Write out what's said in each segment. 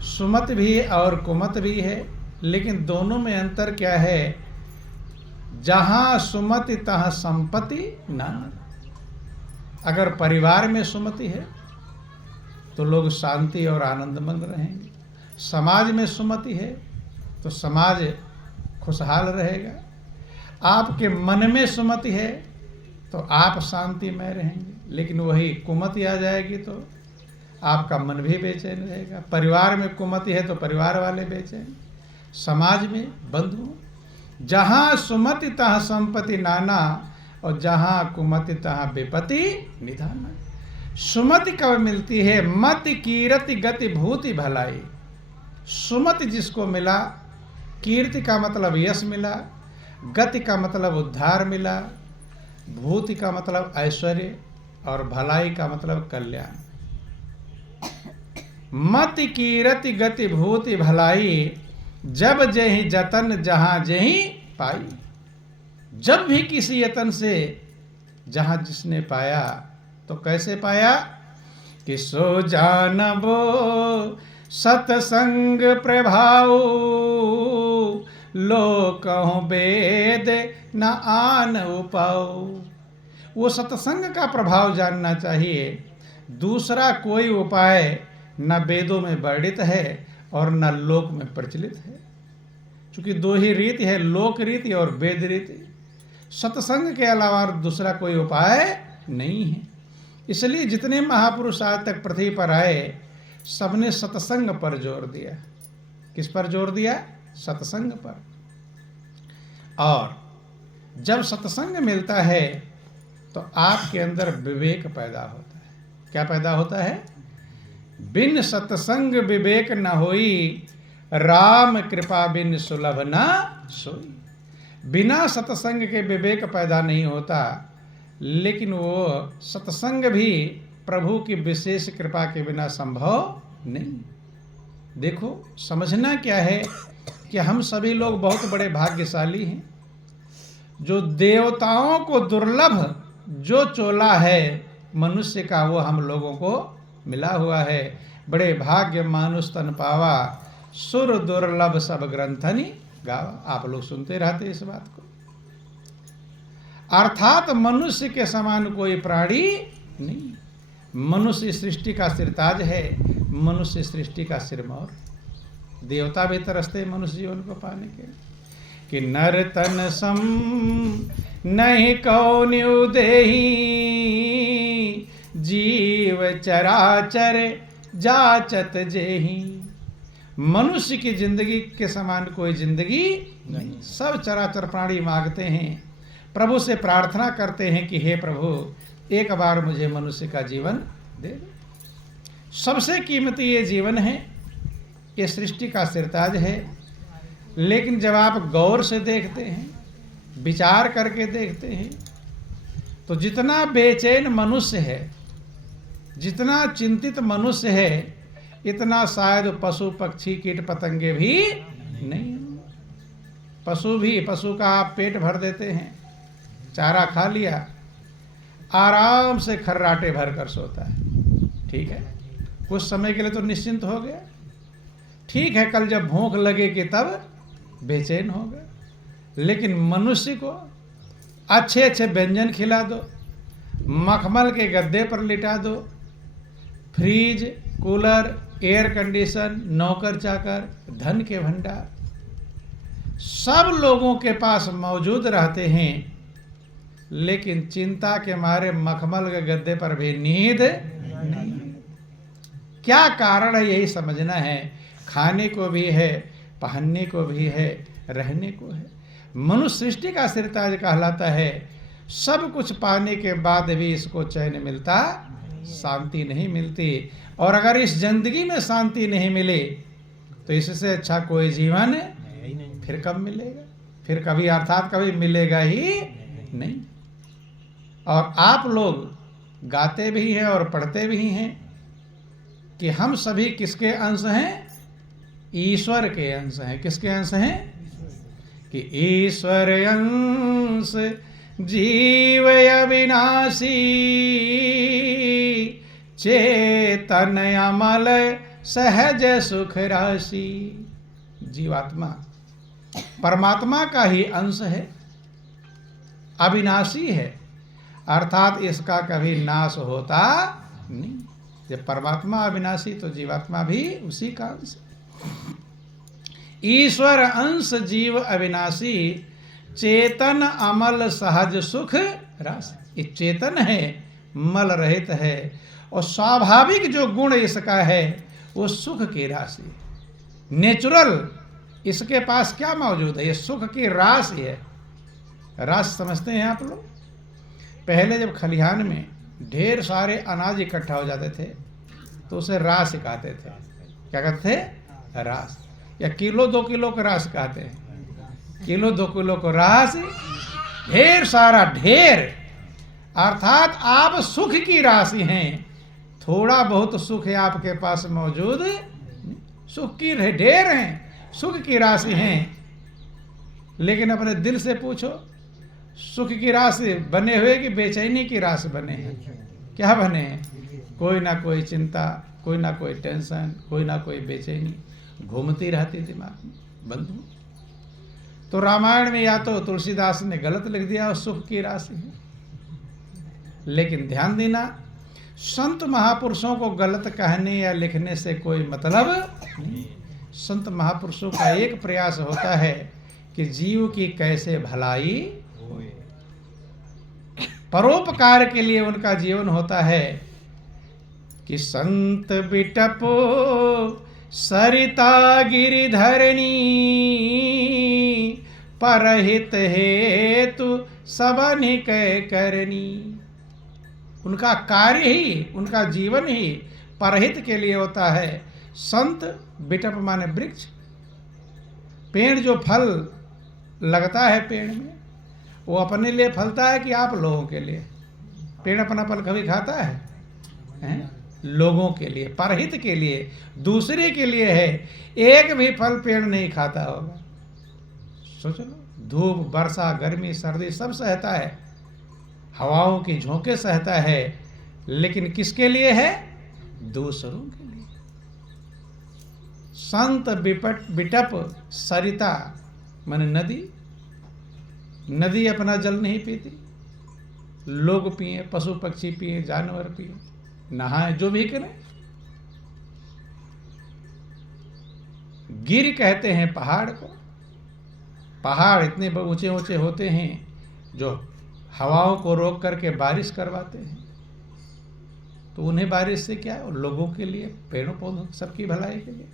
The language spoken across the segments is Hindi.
सुमति भी और कुमति भी है, लेकिन दोनों में अंतर क्या है? जहां सुमति तहां संपत्ति नाना। अगर परिवार में सुमति है तो लोग शांति और आनंदमंद रहेंगे, समाज में सुमति है तो समाज खुशहाल रहेगा, आपके मन में सुमति है तो आप शांतिमय रहेंगे। लेकिन वही कुमति आ जाएगी तो आपका मन भी बेचैन रहेगा। परिवार में कुमति है तो परिवार वाले बेचैन, समाज में बंधु। जहाँ सुमति तहाँ संपत्ति नाना, और जहाँ कुमति तहाँ विपत्ति निधाना। सुमति कब मिलती है? मति कीरति गति भूति भलाई। सुमति जिसको मिला, कीर्ति का मतलब यश मिला, गति का मतलब उद्धार मिला, भूति का मतलब ऐश्वर्य, और भलाई का मतलब कल्याण। मति कीरति गति भूति भलाई, जब जेहि जतन जहां जेहि पाई। जब भी किसी यतन से जहां जिसने पाया तो कैसे पाया? कि सो जानबो सतसंग प्रभाव, लोकहु वेद न आन उपाओ। वो सत्संग का प्रभाव जानना चाहिए। दूसरा कोई उपाय न वेदों में वर्णित है और न लोक में प्रचलित है। क्योंकि दो ही रीति है, लोक रीति और वेद रीति। सत्संग के अलावा दूसरा कोई उपाय नहीं है। इसलिए जितने महापुरुष आज तक पृथ्वी पर आए, सबने सत्संग पर जोर दिया। किस पर जोर दिया? सत्संग पर। और जब सत्संग मिलता है तो आपके अंदर विवेक पैदा होता है। क्या पैदा होता है? बिन सत्संग विवेक न होई, राम कृपा बिन सुलभ न सोई। बिना सत्संग के विवेक पैदा नहीं होता, लेकिन वो सत्संग भी प्रभु की विशेष कृपा के बिना संभव नहीं। देखो, समझना क्या है कि हम सभी लोग बहुत बड़े भाग्यशाली हैं। जो देवताओं को दुर्लभ जो चोला है मनुष्य का, वो हम लोगों को मिला हुआ है। बड़े भाग्य मानुष तन पावा, सुर दुर्लभ सब ग्रंथनि गावा। आप लोग सुनते रहते इस बात को। अर्थात मनुष्य के समान कोई प्राणी नहीं। मनुष्य सृष्टि का सिरताज है, मनुष्य सृष्टि का सिरमौर। देवता भी तरसते मनुष्य जीवन को पाने के लिए। कि नर तन सम नहीं कौन्यु देहि, जीव चराचर जाचत जेहि। मनुष्य की जिंदगी के समान कोई जिंदगी नहीं। सब चराचर प्राणी मांगते हैं, प्रभु से प्रार्थना करते हैं कि हे प्रभु, एक बार मुझे मनुष्य का जीवन दे दो। सबसे कीमती ये जीवन है, ये सृष्टि का सिरताज है। लेकिन जब आप गौर से देखते हैं, विचार करके देखते हैं, तो जितना बेचैन मनुष्य है, जितना चिंतित मनुष्य है, इतना शायद पशु पक्षी कीट पतंगे भी नहीं। पशु का आप पेट भर देते हैं, चारा खा लिया, आराम से खर्राटे भर कर सोता है। ठीक है, कुछ समय के लिए तो निश्चिंत हो गया। ठीक है, कल जब भूख लगेगी तब बेचैन होगा। लेकिन मनुष्य को अच्छे अच्छे व्यंजन खिला दो, मखमल के गद्दे पर लिटा दो, फ्रिज, कूलर, एयर कंडीशन, नौकर चाकर, धन के भंडार सब लोगों के पास मौजूद रहते हैं, लेकिन चिंता के मारे मखमल के गद्दे पर भी नींद नहीं। क्या कारण है? यही समझना है। खाने को भी है, पहनने को भी है, रहने को है। मनुष्य सृष्टि का सिरताज कहलाता है। सब कुछ पाने के बाद भी इसको चैन मिलता, शांति नहीं मिलती। और अगर इस जिंदगी में शांति नहीं मिले तो इससे अच्छा कोई जीवन फिर कब मिलेगा? फिर कभी, अर्थात कभी मिलेगा ही नहीं। और आप लोग गाते भी हैं और पढ़ते भी हैं कि हम सभी किसके अंश हैं? ईश्वर के अंश हैं। किसके अंश हैं? कि ईश्वर अंश जीव अविनाशी, चेतन अमल सहज सुख राशि। जीवात्मा परमात्मा का ही अंश है, अविनाशी है, अर्थात इसका कभी नाश होता नहीं। जब परमात्मा अविनाशी तो जीवात्मा भी उसी का अंश। ईश्वर अंश जीव अविनाशी, चेतन अमल सहज सुख राशि। ये चेतन है, मल रहित है, और स्वाभाविक जो गुण इसका है वो सुख की राशि, नेचुरल इसके पास क्या मौजूद है, ये सुख की राशि है। राशि समझते हैं आप लोग? पहले जब खलिहान में ढेर सारे अनाज इकट्ठा हो जाते थे तो उसे राशि कहते थे। क्या कहते थे? राशि। या किलो 2 किलो को राशि कहते हैं, किलो 2 किलो को राशि, ढेर सारा ढेर, अर्थात आप सुख की राशि हैं। थोड़ा बहुत सुख है आपके पास मौजूद, सुख की ढेर हैं, सुख की राशि हैं। लेकिन अपने दिल से पूछो, सुख की राशि बने हुए कि बेचैनी की राशि बने हैं? क्या बने हैं? कोई ना कोई चिंता, कोई ना कोई टेंशन, कोई ना कोई बेचैनी घूमती रहती दिमाग में। बंधु, तो रामायण में या तो तुलसीदास ने गलत लिख दिया और सुख की राशि है, लेकिन ध्यान देना, संत महापुरुषों को गलत कहने या लिखने से कोई मतलब नहीं। संत महापुरुषों का एक प्रयास होता है कि जीव की कैसे भलाई, परोपकार के लिए उनका जीवन होता है। कि संत बिटपो सरिता गिरिधरणी, परहित हेतु सबनि कै करनी। उनका कार्य ही, उनका जीवन ही परहित के लिए होता है। संत बिटप माने वृक्ष, पेड़ जो फल लगता है पेड़ में वो अपने लिए फलता है कि आप लोगों के लिए? पेड़ अपना फल कभी खाता है? हैं? लोगों के लिए, परहित के लिए, दूसरे के लिए है। एक भी फल पेड़ नहीं खाता होगा। सोच लो, धूप, वर्षा, गर्मी, सर्दी सब सहता है, हवाओं की झोंके सहता है, लेकिन किसके लिए है? दूसरों के लिए। संत बिटप सरिता माने नदी, नदी अपना जल नहीं पीती, लोग पिए, पशु पक्षी पिए, जानवर पिए, नहाए, जो भी करें। गिर कहते हैं पहाड़ को। पहाड़ इतने ऊंचे ऊंचे होते हैं जो हवाओं को रोक करके बारिश करवाते हैं। तो उन्हें बारिश से क्या है? लोगों के लिए, पेड़ों पौधों, सबकी भलाई के लिए।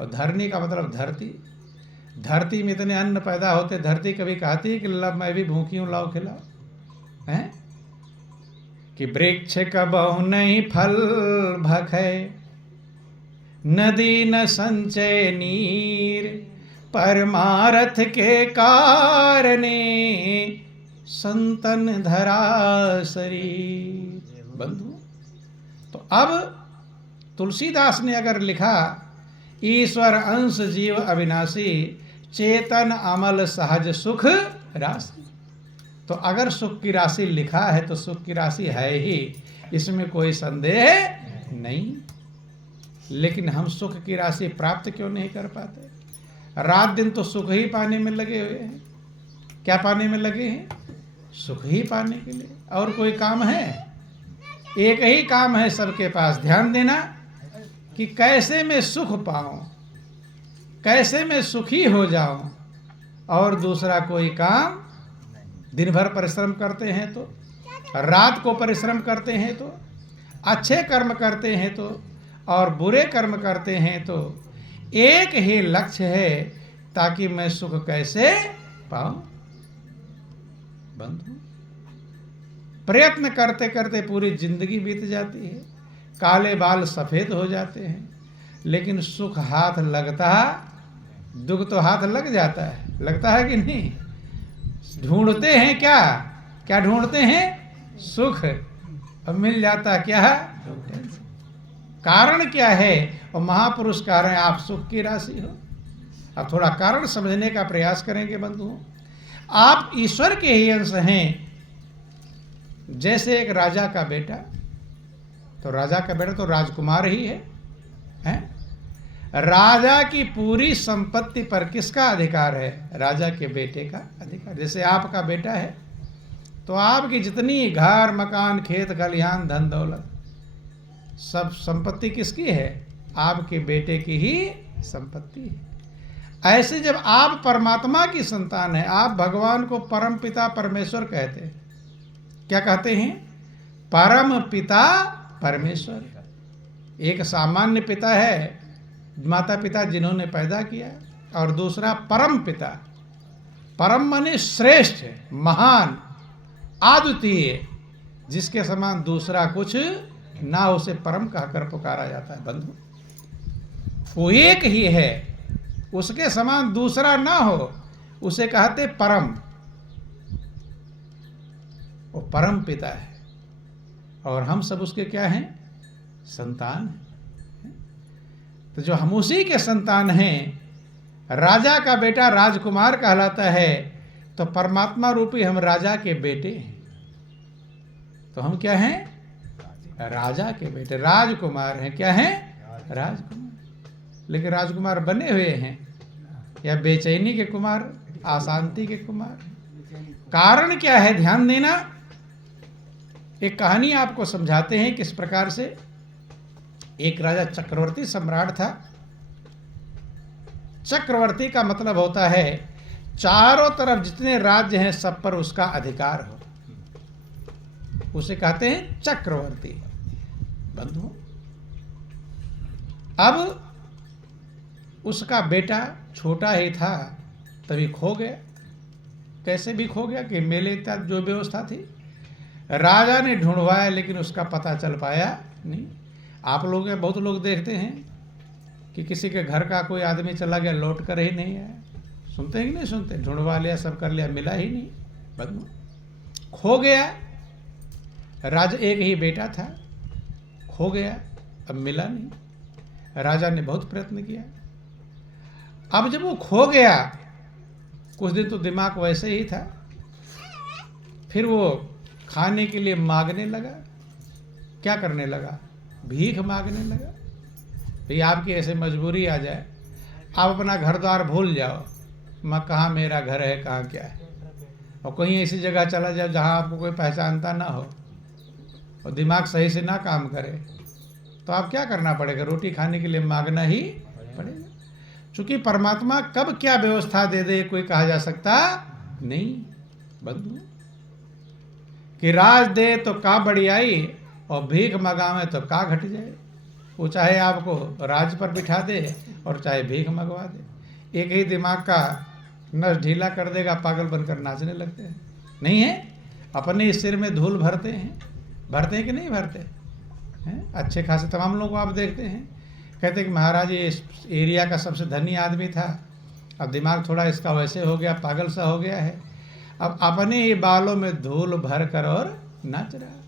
और धरनी का मतलब धरती। धरती में इतने अन्न पैदा होते, धरती कभी कहती है कि लब मैं भी भूखी हूं, लाओ खिलाओ? हैं? कि वृक्ष कबहु नहीं फल भखै, नदी न संचय नीर, परमारथ के कारणे संतन धरा शरीर। बंधु, तो अब तुलसीदास ने अगर लिखा ईश्वर अंश जीव अविनाशी, चेतन अमल सहज सुख राशि, तो अगर सुख की राशि लिखा है तो सुख की राशि है ही, इसमें कोई संदेह नहीं। लेकिन हम सुख की राशि प्राप्त क्यों नहीं कर पाते? रात दिन तो सुख ही पाने में लगे हुए हैं। क्या पाने में लगे हैं? सुख ही पाने के लिए। और कोई काम है? एक ही काम है सबके पास, ध्यान देना, कि कैसे मैं सुख पाऊं, कैसे मैं सुखी हो जाऊं। और दूसरा कोई काम, दिन भर परिश्रम करते हैं तो, रात को परिश्रम करते हैं तो, अच्छे कर्म करते हैं तो, और बुरे कर्म करते हैं तो, एक ही लक्ष्य है, ताकि मैं सुख कैसे पाऊं। बंधु, प्रयत्न करते करते पूरी जिंदगी बीत जाती है, काले बाल सफेद हो जाते हैं, लेकिन सुख हाथ लगता, दुख तो हाथ लग जाता है, लगता है कि नहीं? ढूंढते हैं क्या? क्या ढूंढते हैं? सुख। अब मिल जाता क्या है? कारण क्या है? और महापुरुष कारण आप सुख की राशि हो। अब थोड़ा कारण समझने का प्रयास करेंगे बंधुओं। आप ईश्वर के ही अंश हैं। जैसे एक राजा का बेटा, तो राजा का बेटा तो राजकुमार ही है, हैं? राजा की पूरी संपत्ति पर किसका अधिकार है? राजा के बेटे का अधिकार। जैसे आपका बेटा है तो आपकी जितनी घर मकान खेत खलिहान धन दौलत सब संपत्ति किसकी है? आपके बेटे की ही संपत्ति है। ऐसे जब आप परमात्मा की संतान है, आप भगवान को परम पिता परमेश्वर कहते हैं। क्या कहते हैं? परम पिता परमेश्वर। एक सामान्य पिता है, माता पिता जिन्होंने पैदा किया, और दूसरा परम पिता। परम माने श्रेष्ठ, महान, अद्वितीय, जिसके समान दूसरा कुछ ना, उसे परम कहकर पुकारा जाता है। बंधु, वो एक ही है, उसके समान दूसरा ना हो, उसे कहते परम। वो परम पिता है और हम सब उसके क्या हैं? संतान हैं। तो जो हम उसी के संतान हैं, राजा का बेटा राजकुमार कहलाता है, तो परमात्मा रूपी हम राजा के बेटे हैं। तो हम क्या हैं? राजा के बेटे, राजकुमार हैं। क्या हैं? राजकुमार। लेकिन राजकुमार बने हुए हैं या बेचैनी के कुमार, अशांति के कुमार? कारण क्या है? ध्यान देना। एक कहानी आपको समझाते हैं किस प्रकार से। एक राजा चक्रवर्ती सम्राट था। चक्रवर्ती का मतलब होता है चारों तरफ जितने राज्य हैं सब पर उसका अधिकार हो, उसे कहते हैं चक्रवर्ती। बंधु, अब उसका बेटा छोटा ही था, तभी खो गया। कैसे भी खो गया कि मेले तक जो व्यवस्था थी राजा ने ढूंढवाया, लेकिन उसका पता चल पाया नहीं। आप लोग बहुत लोग देखते हैं कि किसी के घर का कोई आदमी चला गया, लौट कर ही नहीं आया। सुनते हैं कि नहीं सुनते? ढूंढवा लिया, सब कर लिया, मिला ही नहीं। बंधु, खो गया। राजा एक ही बेटा था, खो गया, अब मिला नहीं। राजा ने बहुत प्रयत्न किया। अब जब वो खो गया, कुछ दिन तो दिमाग वैसे ही था, फिर वो खाने के लिए मांगने लगा। क्या करने लगा? भीख मांगने लगा। भाई आपकी ऐसे मजबूरी आ जाए, आप अपना घर द्वार भूल जाओ, मैं कहाँ मेरा घर है, कहाँ क्या है, और कहीं ऐसी जगह चला जाओ जहाँ आपको कोई पहचानता ना हो और दिमाग सही से ना काम करे, तो आप क्या करना पड़ेगा? रोटी खाने के लिए मांगना ही पड़ेगा। चूंकि परमात्मा कब क्या व्यवस्था दे दे कोई कहा जा सकता नहीं। बंधु, कि राज दे तो का बढ़ियाई और भीख मंगावे तो का घट जाए। वो चाहे आपको राज पर बिठा दे और चाहे भीख मंगवा दे, एक ही दिमाग का नस ढीला कर देगा, पागल बनकर नाचने लगते हैं। नहीं है? अपने सिर में धूल भरते हैं कि नहीं भरते हैं? अच्छे खासे तमाम लोगों को आप देखते हैं, कहते हैं कि महाराज ये इस एरिया का सबसे धनी आदमी था, अब दिमाग थोड़ा इसका वैसे हो गया, पागल सा हो गया है, अब अपने ही बालों में धूल भर कर और नाच रहा।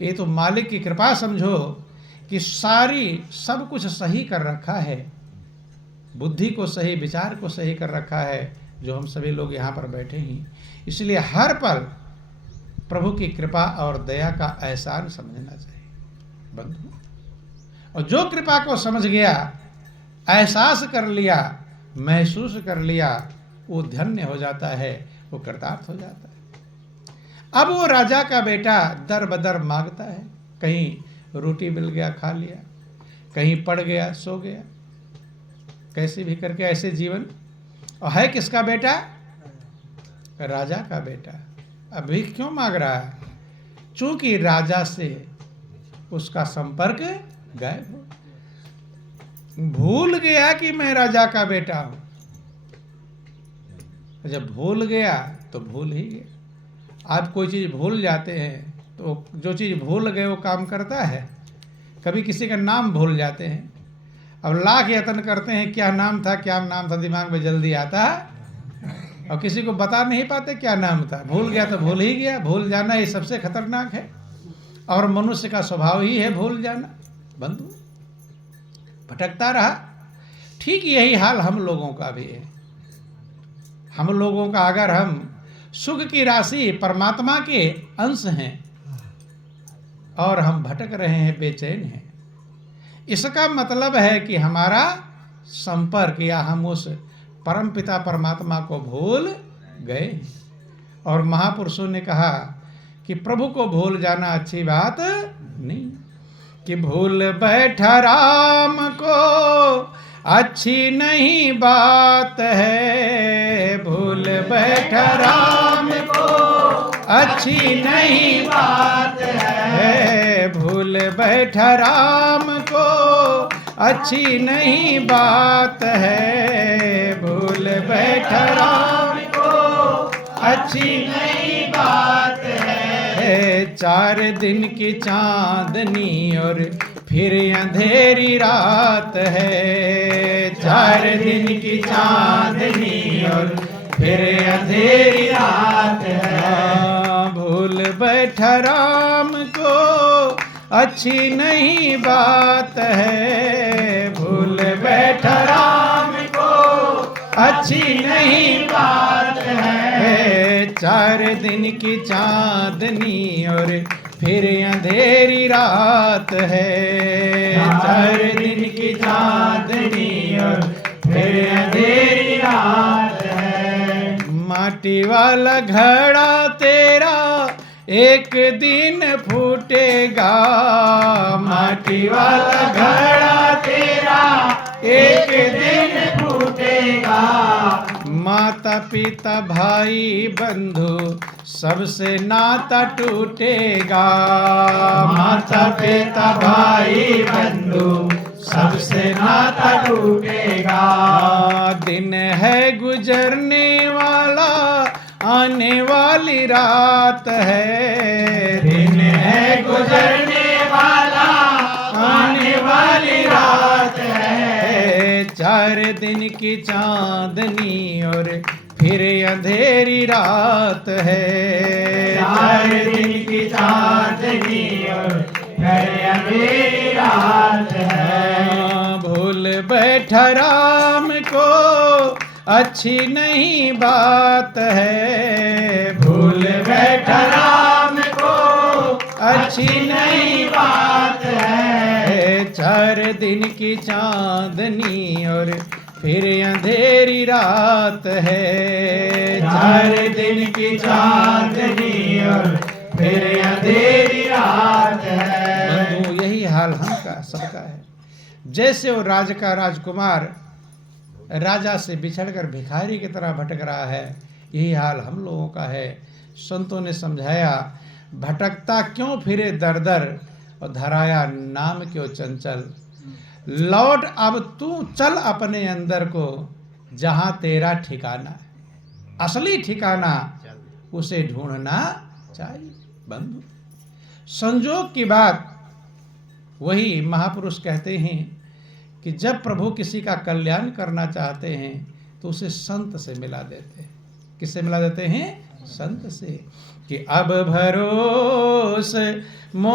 ये तो मालिक की कृपा समझो कि सारी सब कुछ सही कर रखा है, बुद्धि को सही, विचार को सही कर रखा है, जो हम सभी लोग यहाँ पर बैठे हैं। इसलिए हर पल प्रभु की कृपा और दया का एहसान समझना चाहिए। बंधु, और जो कृपा को समझ गया, एहसास कर लिया, महसूस कर लिया, वो धन्य हो जाता है, वो कृतार्थ हो जाता है। अब वो राजा का बेटा दर बदर मांगता है, कहीं रोटी मिल गया खा लिया, कहीं पड़ गया सो गया, कैसे भी करके ऐसे जीवन। और है किसका बेटा? राजा का बेटा। अभी क्यों मांग रहा है? चूंकि राजा से उसका संपर्क गायब हो, भूल गया कि मैं राजा का बेटा हूं। जब भूल गया तो भूल ही गया। आप कोई चीज भूल जाते हैं तो जो चीज भूल गए वो काम करता है? कभी किसी का नाम भूल जाते हैं, अब लाख यत्न करते हैं क्या नाम था, दिमाग में जल्दी आता है, और किसी को बता नहीं पाते क्या नाम था। भूल गया तो भूल ही गया। भूल जाना ये सबसे खतरनाक है, और मनुष्य का स्वभाव ही है भूल जाना। बंधु, भटकता रहा। ठीक यही हाल हम लोगों का भी है। हम लोगों का, अगर हम सुख की राशि परमात्मा के अंश हैं और हम भटक रहे हैं, बेचैन हैं, इसका मतलब है कि हमारा संपर्क या हम उस परमपिता परमात्मा को भूल गए। और महापुरुषों ने कहा कि प्रभु को भूल जाना अच्छी बात नहीं, कि भूल बैठा राम को अच्छी नहीं बात है, भूल बैठा राम को अच्छी नहीं बात है, भूल बैठा राम को अच्छी नहीं बात है, भूल बैठा राम को अच्छी नहीं बात है। 4 दिन की चांदनी और फिर अंधेरी रात है, 4 दिन की चांदनी और फिर अंधेरी रात है। भूल बैठा राम को अच्छी नहीं बात है, भूल बैठा राम को अच्छी नहीं बात है। 4 दिन की चांदनी और फिर अंधेरी रात है, 4 दिन की चांदनी और फिर अंधेरी रात है। माटी वाला घड़ा तेरा एक दिन फूटेगा, माटी वाला घड़ा तेरा एक दिन फूटेगा। माता पिता भाई बंधु सबसे नाता टूटेगा, माता पिता भाई बंधु सबसे नाता टूटेगा। दिन है गुजरने वाला आने वाली रात है, दिन है गुजरने वाला आने वाली रात है। 4 दिन की चांदनी और फिर अंधेरी रात है, 4 दिन की चांदनी और फिर अंधेरी रात है। भूल बैठा राम को अच्छी नहीं बात है, भूल बैठा राम को अच्छी नहीं बात है। 4 दिन की चांदनी और फिर अंधेरी रात है, 4 दिन की चांदनी और फिर अंधेरी रात है। बंधु यही हाल हमका सबका है। जैसे वो राज का राजकुमार राजा से बिछड़कर भिखारी की तरह भटक रहा है, यही हाल हम लोगों का है। संतों ने समझाया, भटकता क्यों फिरे दर दर और धराया नाम क्यों चंचल। लौट अब तू चल अपने अंदर को, जहां तेरा ठिकाना है, असली ठिकाना उसे ढूंढना चाहिए। बंधु संजोग की बात वही महापुरुष कहते हैं कि जब प्रभु किसी का कल्याण करना चाहते हैं तो उसे संत से मिला देते हैं। किससे मिला देते हैं? संत से। कि अब भरोस मोह